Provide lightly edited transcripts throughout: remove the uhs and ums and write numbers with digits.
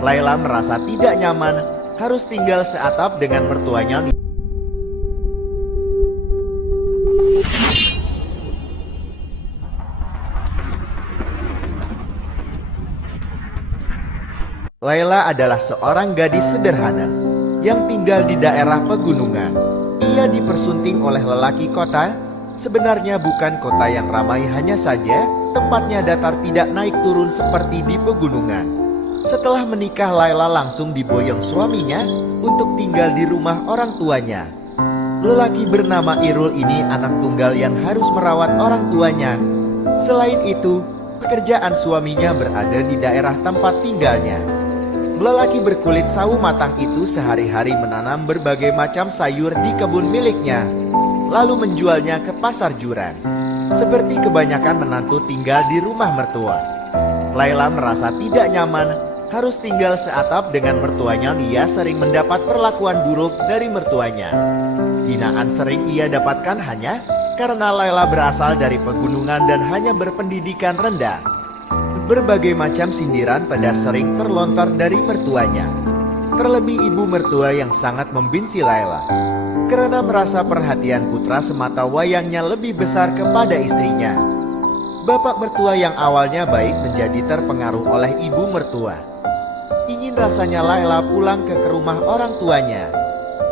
Laila merasa tidak nyaman harus tinggal seatap dengan mertuanya. Laila adalah seorang gadis sederhana yang tinggal di daerah pegunungan. Ia dipersunting oleh lelaki kota. Sebenarnya bukan kota yang ramai, hanya saja tempatnya datar, tidak naik turun seperti di pegunungan. Setelah menikah, Laila langsung diboyong suaminya untuk tinggal di rumah orang tuanya. Lelaki bernama Irul ini anak tunggal yang harus merawat orang tuanya. Selain itu, pekerjaan suaminya berada di daerah tempat tinggalnya. Lelaki berkulit sawo matang itu sehari-hari menanam berbagai macam sayur di kebun miliknya, lalu menjualnya ke pasar Juran. Seperti kebanyakan menantu tinggal di rumah mertua, Laila merasa tidak nyaman harus tinggal seatap dengan mertuanya. Ia sering mendapat perlakuan buruk dari mertuanya. Hinaan sering ia dapatkan hanya karena Laila berasal dari pegunungan dan hanya berpendidikan rendah. Berbagai macam sindiran pedas sering terlontar dari mertuanya. Terlebih ibu mertua yang sangat membenci Laila karena merasa perhatian putra semata wayangnya lebih besar kepada istrinya. Bapak mertua yang awalnya baik menjadi terpengaruh oleh ibu mertua. Ingin rasanya Laila pulang ke rumah orang tuanya.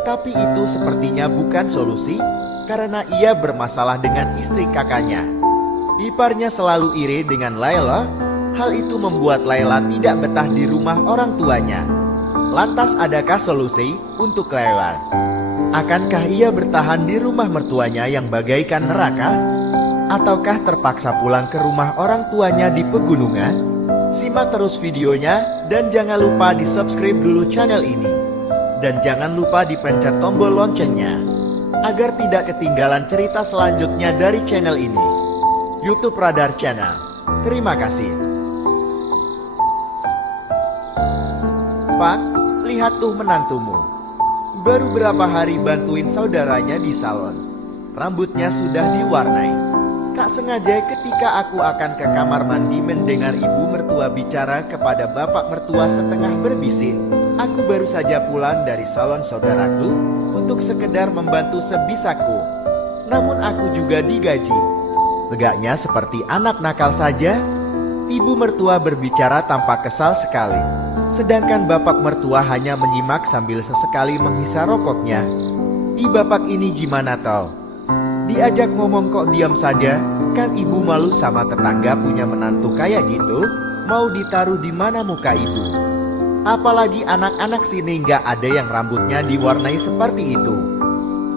Tapi itu sepertinya bukan solusi karena ia bermasalah dengan istri kakaknya. Iparnya selalu iri dengan Laila. Hal itu membuat Laila tidak betah di rumah orang tuanya. Lantas adakah solusi untuk Laila? Akankah ia bertahan di rumah mertuanya yang bagaikan neraka? Ataukah terpaksa pulang ke rumah orang tuanya di pegunungan? Simak terus videonya dan jangan lupa di subscribe dulu channel ini. Dan jangan lupa dipencet tombol loncengnya agar tidak ketinggalan cerita selanjutnya dari channel ini, YouTube Radar Channel. Terima kasih. Pak, lihat tuh menantumu. Baru berapa hari bantuin saudaranya di salon. Rambutnya sudah diwarnai. Tak sengaja ketika aku akan ke kamar mandi mendengar ibu mertua bicara kepada bapak mertua setengah berbisik. Aku baru saja pulang dari salon saudaraku untuk sekedar membantu sebisaku. Namun aku juga digaji. Legaknya seperti anak nakal saja. Ibu mertua berbicara tanpa kesal sekali. Sedangkan bapak mertua hanya menyimak sambil sesekali menghisap rokoknya. Bapak ini gimana tau? Diajak ngomong kok diam saja? Kan ibu malu sama tetangga punya menantu kayak gitu. Mau ditaruh di mana muka ibu? Apalagi anak-anak sini nggak ada yang rambutnya diwarnai seperti itu.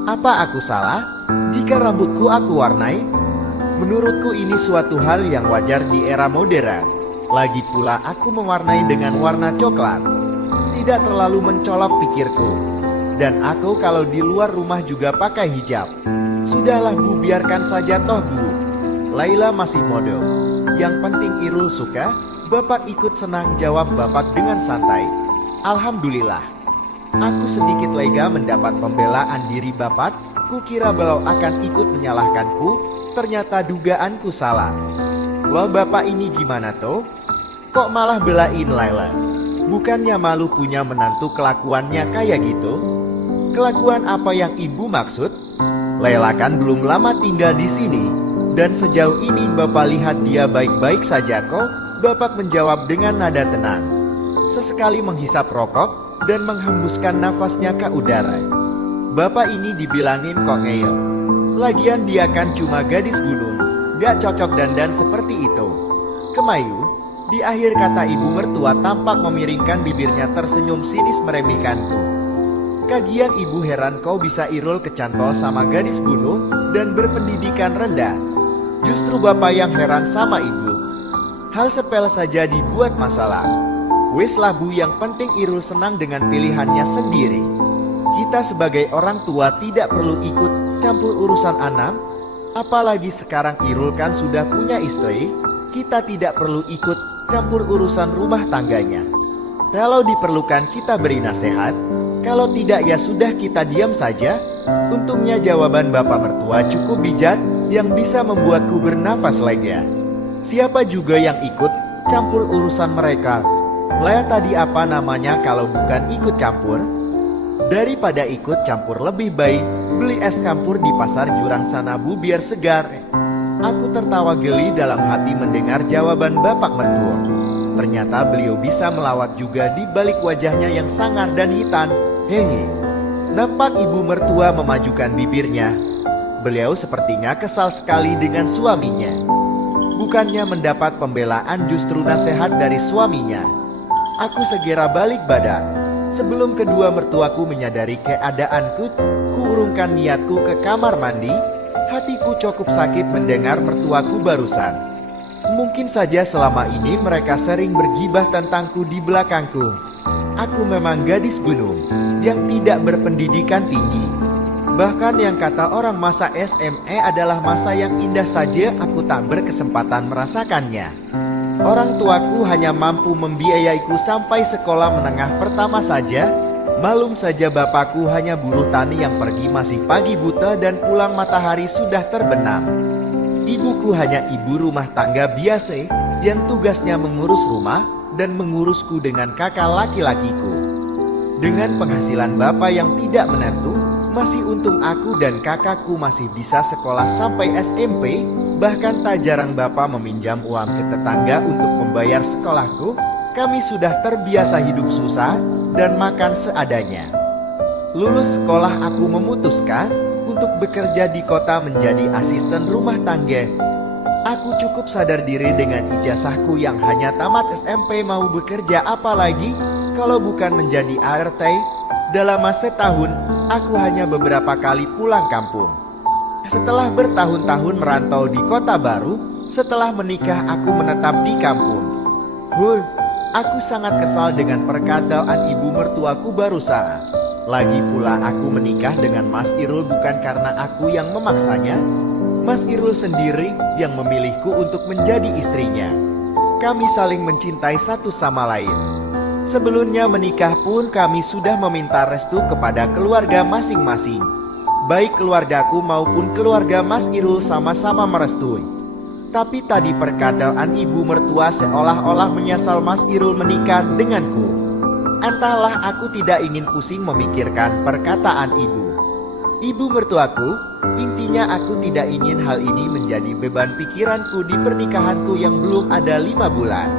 Apa aku salah jika rambutku aku warnai? Menurutku ini suatu hal yang wajar di era modern. Lagi pula aku mewarnai dengan warna coklat. Tidak terlalu mencolok pikirku. Dan aku kalau di luar rumah juga pakai hijab. Sudahlah Bu, biarkan saja toh Bu. Laila masih modal. Yang penting Irul suka. Bapak ikut senang, jawab bapak dengan santai. Alhamdulillah. Aku sedikit lega mendapat pembelaan diri bapak. Kukira beliau akan ikut menyalahkanku. Ternyata dugaanku salah. Wah, bapak ini gimana toh? Kok malah belain Laila? Bukannya malu punya menantu kelakuannya kayak gitu? Kelakuan apa yang ibu maksud? Laila kan belum lama tinggal di sini. Dan sejauh ini bapak lihat dia baik-baik saja kok. Bapak menjawab dengan nada tenang. Sesekali menghisap rokok dan menghembuskan nafasnya ke udara. Bapak ini dibilangin kok ngeyel. Lagian dia kan cuma gadis gunung. Gak cocok dandan seperti itu. Kemayu. Di akhir kata ibu mertua tampak memiringkan bibirnya tersenyum sinis meremehkanku. Kagian ibu heran kau bisa Irul kecantol sama gadis gunung dan berpendidikan rendah. Justru bapak yang heran sama ibu. Hal sepele saja dibuat masalah. Wes lah Bu, yang penting Irul senang dengan pilihannya sendiri. Kita sebagai orang tua tidak perlu ikut campur urusan anak. Apalagi sekarang Irul kan sudah punya istri. Kita tidak perlu ikut campur urusan rumah tangganya. Kalau diperlukan kita beri nasihat, kalau tidak ya sudah kita diam saja. Untungnya jawaban bapak mertua cukup bijak yang bisa membuatku bernafas lega. Siapa juga yang ikut campur urusan mereka? Lah tadi apa namanya kalau bukan ikut campur? Daripada ikut campur lebih baik beli es campur di pasar Jurang sana Bu biar segar. Aku tertawa geli dalam hati mendengar jawaban bapak mertua. Ternyata beliau bisa melawat juga di balik wajahnya yang sangar dan hitam. Hehe. Nampak ibu mertua memajukan bibirnya. Beliau sepertinya kesal sekali dengan suaminya. Bukannya mendapat pembelaan, justru nasihat dari suaminya. Aku segera balik badan. Sebelum kedua mertuaku menyadari keadaanku, kuurungkan niatku ke kamar mandi. Hatiku cukup sakit mendengar mertuaku barusan. Mungkin saja selama ini mereka sering bergibah tentangku di belakangku. Aku memang gadis gunung yang tidak berpendidikan tinggi. Bahkan yang kata orang masa SMA adalah masa yang indah saja, aku tak berkesempatan merasakannya. Orang tuaku hanya mampu membiayaiku sampai sekolah menengah pertama saja. Malum saja bapakku hanya buruh tani yang pergi masih pagi buta dan pulang matahari sudah terbenam. Ibuku hanya ibu rumah tangga biasa yang tugasnya mengurus rumah dan mengurusku dengan kakak laki-lakiku. Dengan penghasilan bapak yang tidak menentu, masih untung aku dan kakakku masih bisa sekolah sampai SMP. Bahkan tak jarang bapak meminjam uang ke tetangga untuk membayar sekolahku. Kami sudah terbiasa hidup susah dan makan seadanya. Lulus sekolah aku memutuskan untuk bekerja di kota menjadi asisten rumah tangga. Aku cukup sadar diri dengan ijazahku yang hanya tamat SMP, mau bekerja apalagi kalau bukan menjadi ART. Dalam masa setahun, aku hanya beberapa kali pulang kampung. Setelah bertahun-tahun merantau di kota baru, setelah menikah aku menetap di kampung. Aku sangat kesal dengan perkataan ibu mertuaku barusan. Lagi pula aku menikah dengan Mas Irul bukan karena aku yang memaksanya. Mas Irul sendiri yang memilihku untuk menjadi istrinya. Kami saling mencintai satu sama lain. Sebelumnya menikah pun kami sudah meminta restu kepada keluarga masing-masing. Baik keluargaku maupun keluarga Mas Irul sama-sama merestui. Tapi tadi perkataan ibu mertua seolah-olah menyesal Mas Irul menikah denganku. Entahlah, aku tidak ingin pusing memikirkan perkataan ibu. Ibu mertuaku, intinya aku tidak ingin hal ini menjadi beban pikiranku di pernikahanku yang belum ada 5 bulan.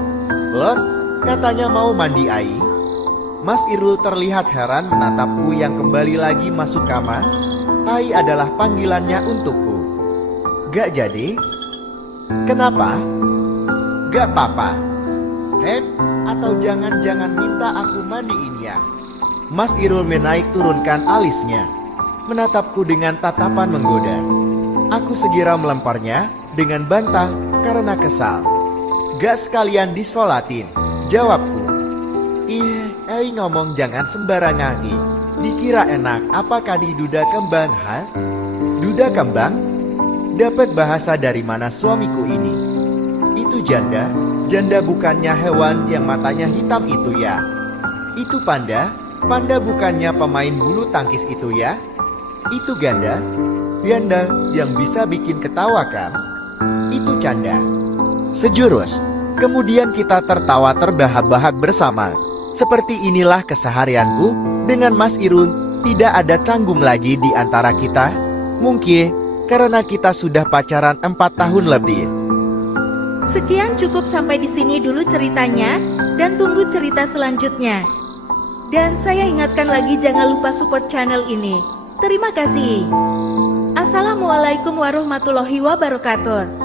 Loh, katanya mau mandi air? Mas Irul terlihat heran menatapku yang kembali lagi masuk kamar. Ai adalah panggilannya untukku. Gak jadi? Kenapa? Gak apa-apa. Atau jangan-jangan minta aku mandiin ya? Mas Irul menaik turunkan alisnya, menatapku dengan tatapan menggoda. Aku segera melemparnya dengan bantah karena kesal. Gak sekalian disolatin, jawabku. Ngomong jangan sembarangan. Dikira enak, apakah di duda kembang, ha? Duda kembang? Dapat bahasa dari mana suamiku ini? Itu janda? Janda bukannya hewan yang matanya hitam itu ya? Itu panda? Panda bukannya pemain bulu tangkis itu ya? Itu ganda? Ganda yang bisa bikin ketawa kan? Itu canda. Sejurus. Kemudian kita tertawa terbahak-bahak bersama. Seperti inilah keseharianku dengan Mas Irul. Tidak ada canggung lagi di antara kita. Mungkin karena kita sudah pacaran 4 tahun lebih. Sekian, cukup sampai di sini dulu ceritanya, dan tunggu cerita selanjutnya. Dan saya ingatkan lagi, jangan lupa support channel ini. Terima kasih. Assalamualaikum warahmatullahi wabarakatuh.